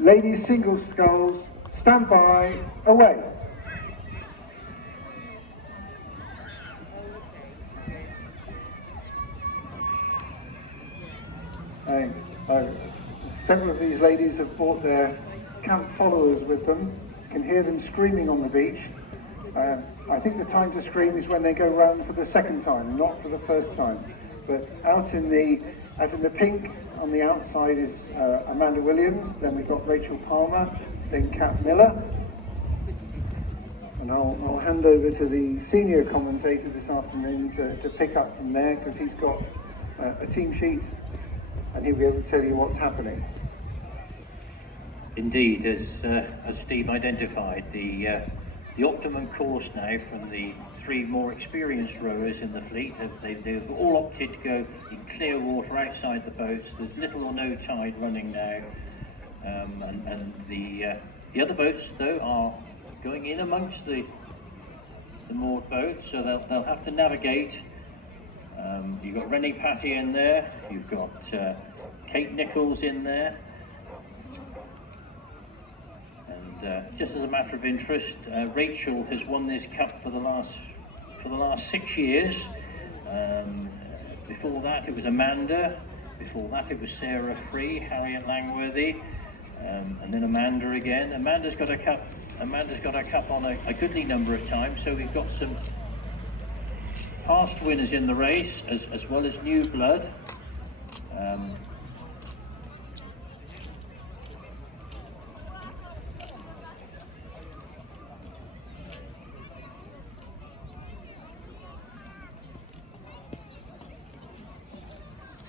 Ladies single sculls, stand by, away. Several of these ladies have brought their camp followers with them. You can hear them screaming on the beach. I think the time to scream is when they go round for the second time, not for the first time. But out in the pink on the outside is Amanda Williams, then we've got Rachel Palmer, then Kat Miller. And I'll hand over to the senior commentator this afternoon to pick up from there, because he's got a team sheet and he'll be able to tell you what's happening. Indeed, as Steve identified, the optimum course now from the three more experienced rowers in the fleet, they've all opted to go in clear water outside the boats. There's little or no tide running now, and the other boats though are going in amongst the moored boats, so they'll have to navigate. You've got Rennie Patty in there, you've got Kate Nichols in there. Just as a matter of interest, Rachel has won this cup for the last 6 years. Before that it was Amanda, before that it was Sarah Free, Harriet Langworthy, and then Amanda again. Amanda's got a cup on a goodly number of times, so we've got some past winners in the race as well as new blood.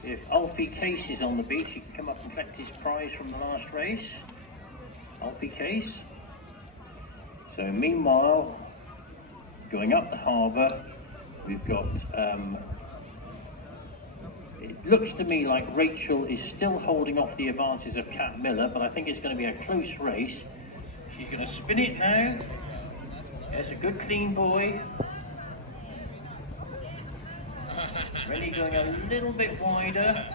If Alfie Case is on the beach, he can come up and collect his prize from the last race. Alfie Case. So meanwhile, going up the harbour, we've got, it looks to me like Rachel is still holding off the advances of Kat Miller, but I think it's going to be a close race. She's going to spin it now. There's a good clean buoy. Really going a little bit wider.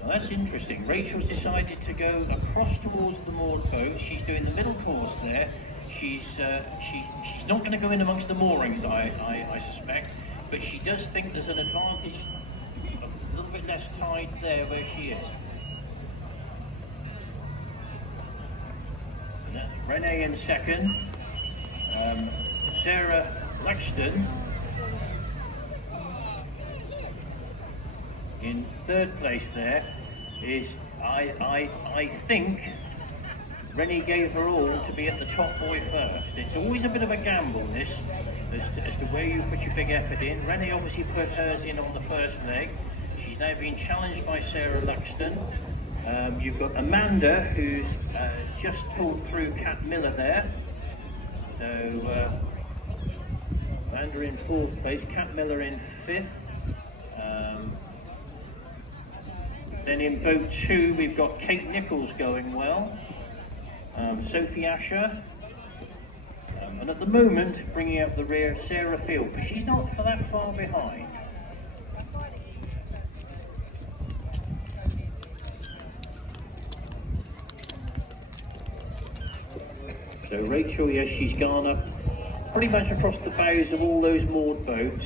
Well, that's interesting. Rachel's decided to go across towards the moored boat. She's doing the middle course there. She's not going to go in amongst the moorings, I suspect, but she does think there's an advantage of a little bit less tide there where she is. And that's Renee in second. Sarah Luxton in third place. There is, I think Rennie gave her all to be at the top buoy first. It's always a bit of a gamble, this, as to where you put your big effort in. Rennie obviously put hers in on the first leg. She's now being challenged by Sarah Luxton. You've got Amanda, who's just pulled through Kat Miller there. So Amanda in fourth place, Kat Miller in fifth. Then in boat two, we've got Kate Nichols going well. Sophie Asher. And at the moment, bringing up the rear, Sarah Field, but she's not for that far behind. So Rachel, yes, she's gone up pretty much across the bows of all those moored boats,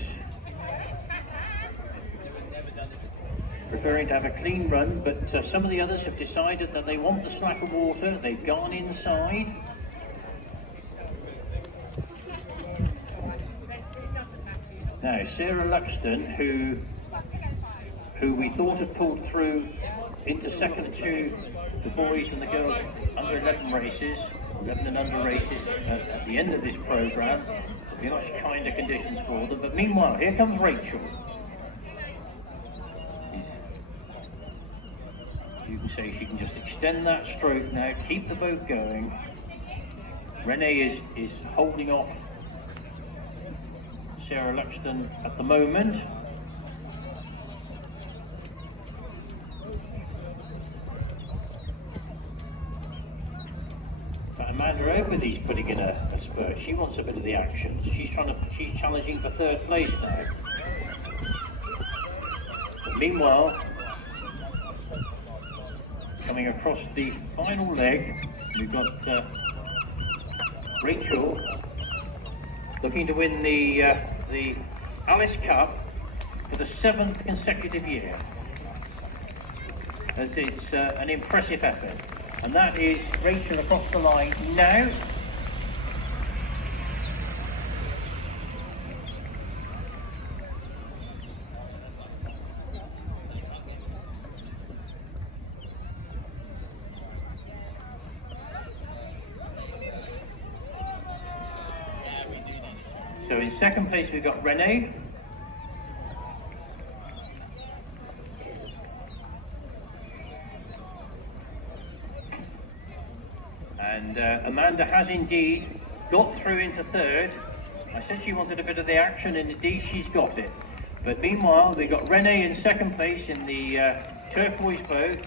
preferring to have a clean run, but some of the others have decided that they want the slack of water. They've gone inside. Now Sarah Luxton, who we thought had pulled through into second to the boys and the girls under 11 races, 11 and under races at the end of this programme, be much kinder conditions for them. But meanwhile, here comes Rachel. You can say she can just extend that stroke now, keep the boat going. Renee is holding off Sarah Luxton at the moment. But Amanda Overly's putting in a spurt. She wants a bit of the action. She's challenging for third place now. But meanwhile, coming across the final leg. We've got Rachel looking to win the Alice Cup for the 7th consecutive year, as it's an impressive effort. And that is Rachel across the line now. So in second place we've got Renee. And Amanda has indeed got through into third. I said she wanted a bit of the action, and indeed she's got it. But meanwhile, we've got Renee in second place in the turquoise boat.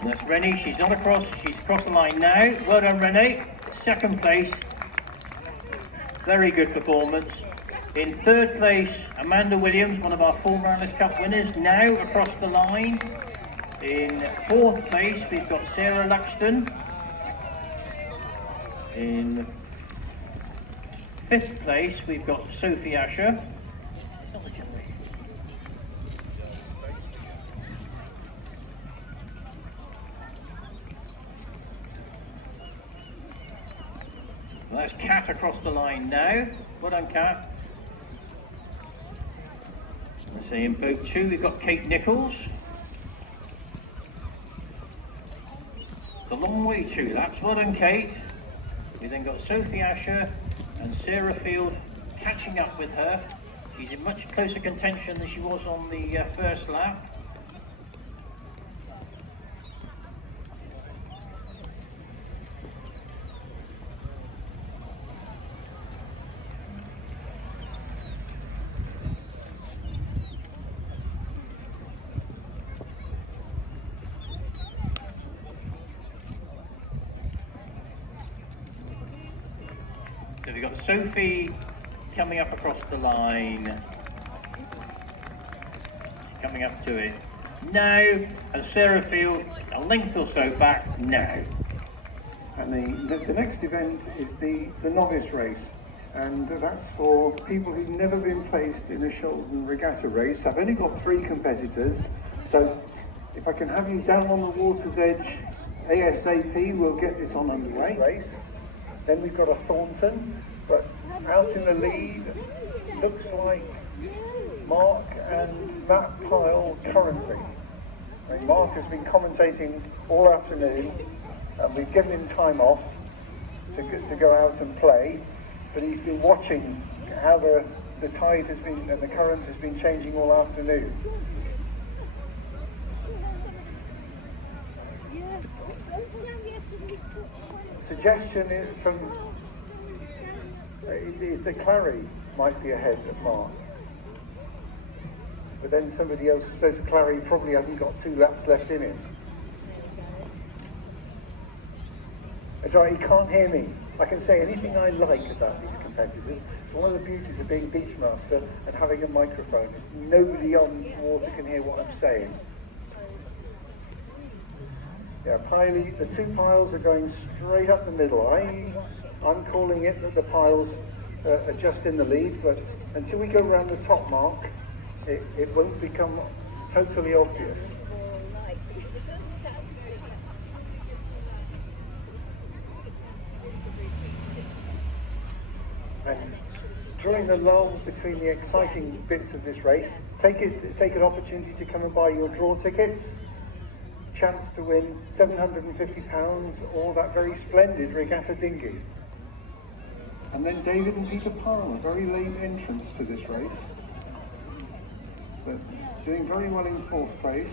And that's Renee, she's not across, she's across the line now. Well done, Renee. Second place. Very good performance. In third place, Amanda Williams, one of our former Alice Cup winners, now across the line. In fourth place, we've got Sarah Luxton. In fifth place, we've got Sophie Asher. Well, that's Kat across the line now. Well done, Kat. Let's see, in boat 2, we've got Kate Nichols. It's a long way to laps. Well done, Kate. We then got Sophie Asher and Sarah Field catching up with her. She's in much closer contention than she was on the first lap. So we've got Sophie coming up across the line, coming up to it now, and Sarah Field a length or so back now. And the next event is the novice race, and that's for people who've never been placed in a Shaldon Regatta race. I've only got 3 competitors, so if I can have you down on the water's edge ASAP, we'll get this on underway. Race. Then we've got a Thornton, but out in the lead looks like Mark and Matt Pyle currently. I mean, Mark has been commentating all afternoon, and we've given him time off to go out and play, but he's been watching how the tide has been and the current has been changing all afternoon. Suggestion is is that Clary might be ahead of Mark, but then somebody else says Clary probably hasn't got 2 laps left in him. That's right, he can't hear me. I can say anything I like about these competitors. It's one of the beauties of being beachmaster and having a microphone. Is nobody on water can hear what I'm saying. Yeah, the 2 piles are going straight up the middle. I'm calling it that the piles are just in the lead, but until we go around the top mark, it won't become totally obvious. And during the lull between the exciting bits of this race, take an opportunity to come and buy your draw tickets. Chance to win £750 or that very splendid regatta dinghy. And then David and Peter Palmer, very late entrance to this race, but doing very well in 4th place.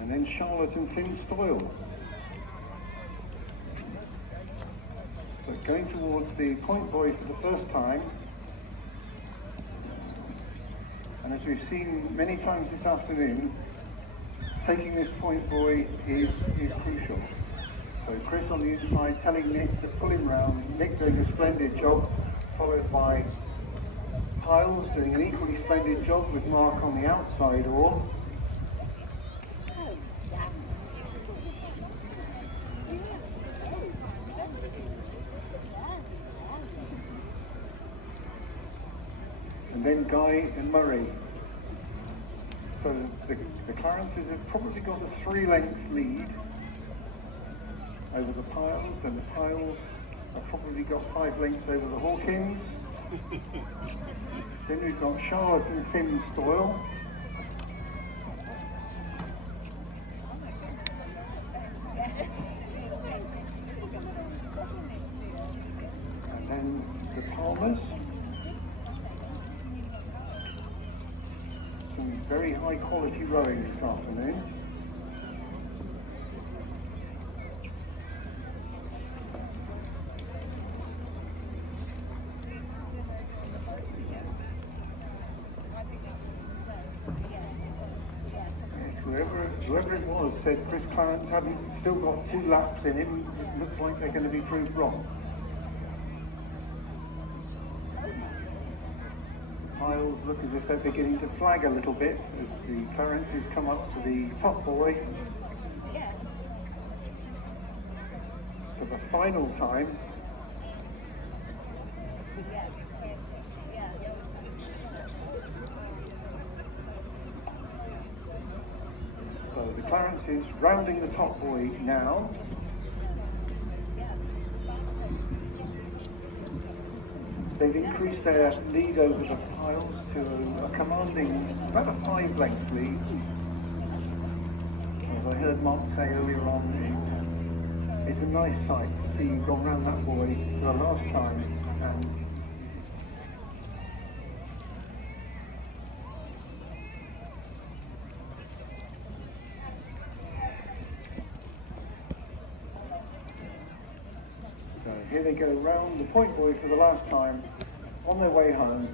And then Charlotte and Finn Stoyle. But going towards the point buoy for the first time. And as we've seen many times this afternoon, taking this point buoy is crucial. So Chris on the inside telling Nick to pull him round, Nick doing a splendid job, followed by Piles doing an equally splendid job with Mark on the outside oar. And then Guy and Murray. So the Clarences have probably got a 3-length lead over the Piles, and the Piles have probably got 5 lengths over the Hawkins. Then we've got Charlotte and Finn Stoyle. And then the Palmers. Some very high quality rowing this afternoon. Whoever it was said Chris Clarence hadn't still got 2 laps in him. It looks like they're going to be proved wrong. Piles look as if they're beginning to flag a little bit as the Clarences come up to the top buoy for the final time. So the Clarences rounding the top buoy now. They've increased their lead over the Piles to a commanding about a 5-length lead. As I heard Mark say earlier on, it's a nice sight to see you've gone round that buoy for the last time. And here they go round the point buoy for the last time on their way home.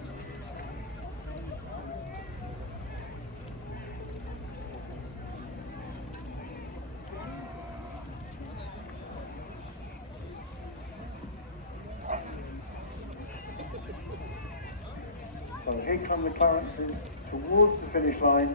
So here come the Clarences towards the finish line.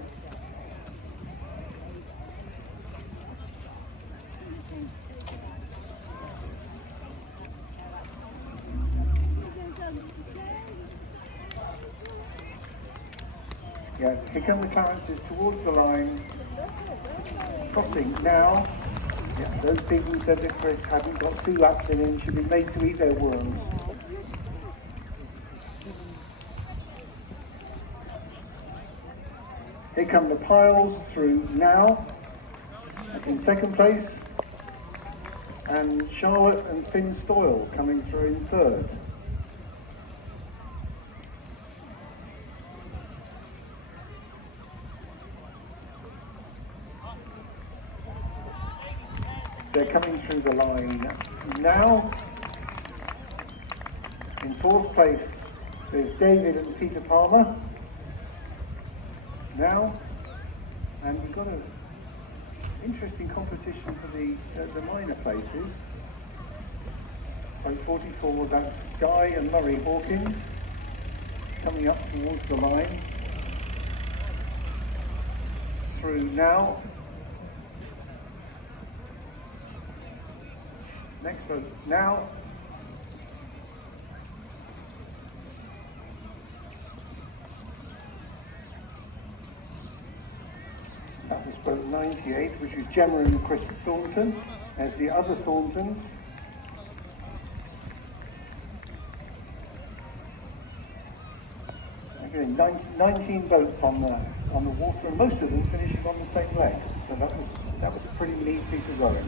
Yeah, here come the Clarences towards the line, crossing now. Yeah, those people who said that Chris hadn't got 2 laps in him should be made to eat their worms. Here come the Piles through now. That's in second place. And Charlotte and Finn Stoyle coming through in third. They're coming through the line now. In fourth place, there's David and Peter Palmer. Now, and we've got an interesting competition for the minor places. Boat 44, that's Guy and Murray Hawkins coming up towards the line. Through now. Next boat now. That was boat 98, which is Gemma and Chris Thornton. There's the other Thorntons. Again, 19 boats on the water, and most of them finishing on the same leg. So that was a pretty neat piece of rowing.